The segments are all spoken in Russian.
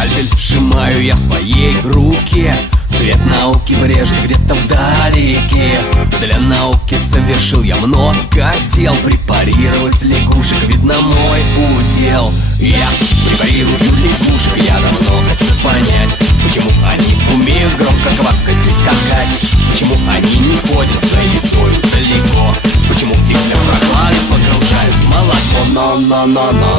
Скальпель сжимаю я в своей руке. Свет науки брежет где-то вдалеке. Для науки совершил я много дел. Препарировать лягушек, видно, мой удел. Я препарирую лягушек, я давно хочу понять, почему они умеют громко квакать и скакать, почему они не ходят за едой далеко, почему их для прохлады погружают в молоко.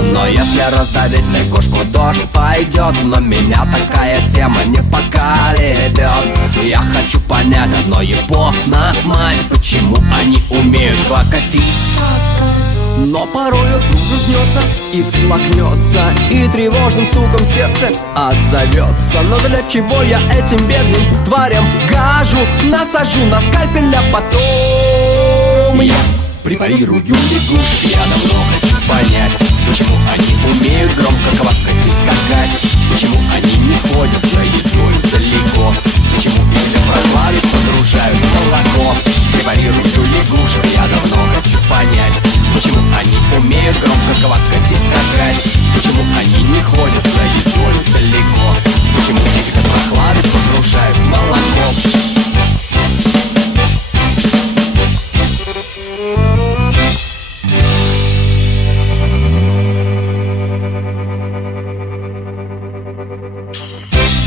Но если раздавить лягушку, дождь пойдет. Но меня такая тема не поколебет. Я хочу понять одно япона, мать, почему они умеют квакатить. Но порою взгрустнется и всплакнется, и тревожным стуком сердце отзовется. Но для чего я этим бедным тварям гажу? Насажу на скальпель, а потом я препарирую лягушек. Я давно хочу понять, почему они умеют громко квакать и скакать, почему они не ходят за едой далеко, почему их для прохлады погружают в молоко. Препарирую лягушек, я давно хочу понять, почему они умеют громко квакать и скакать, почему они не ходят за едой далеко, почему их для прохлады погружают в молоко.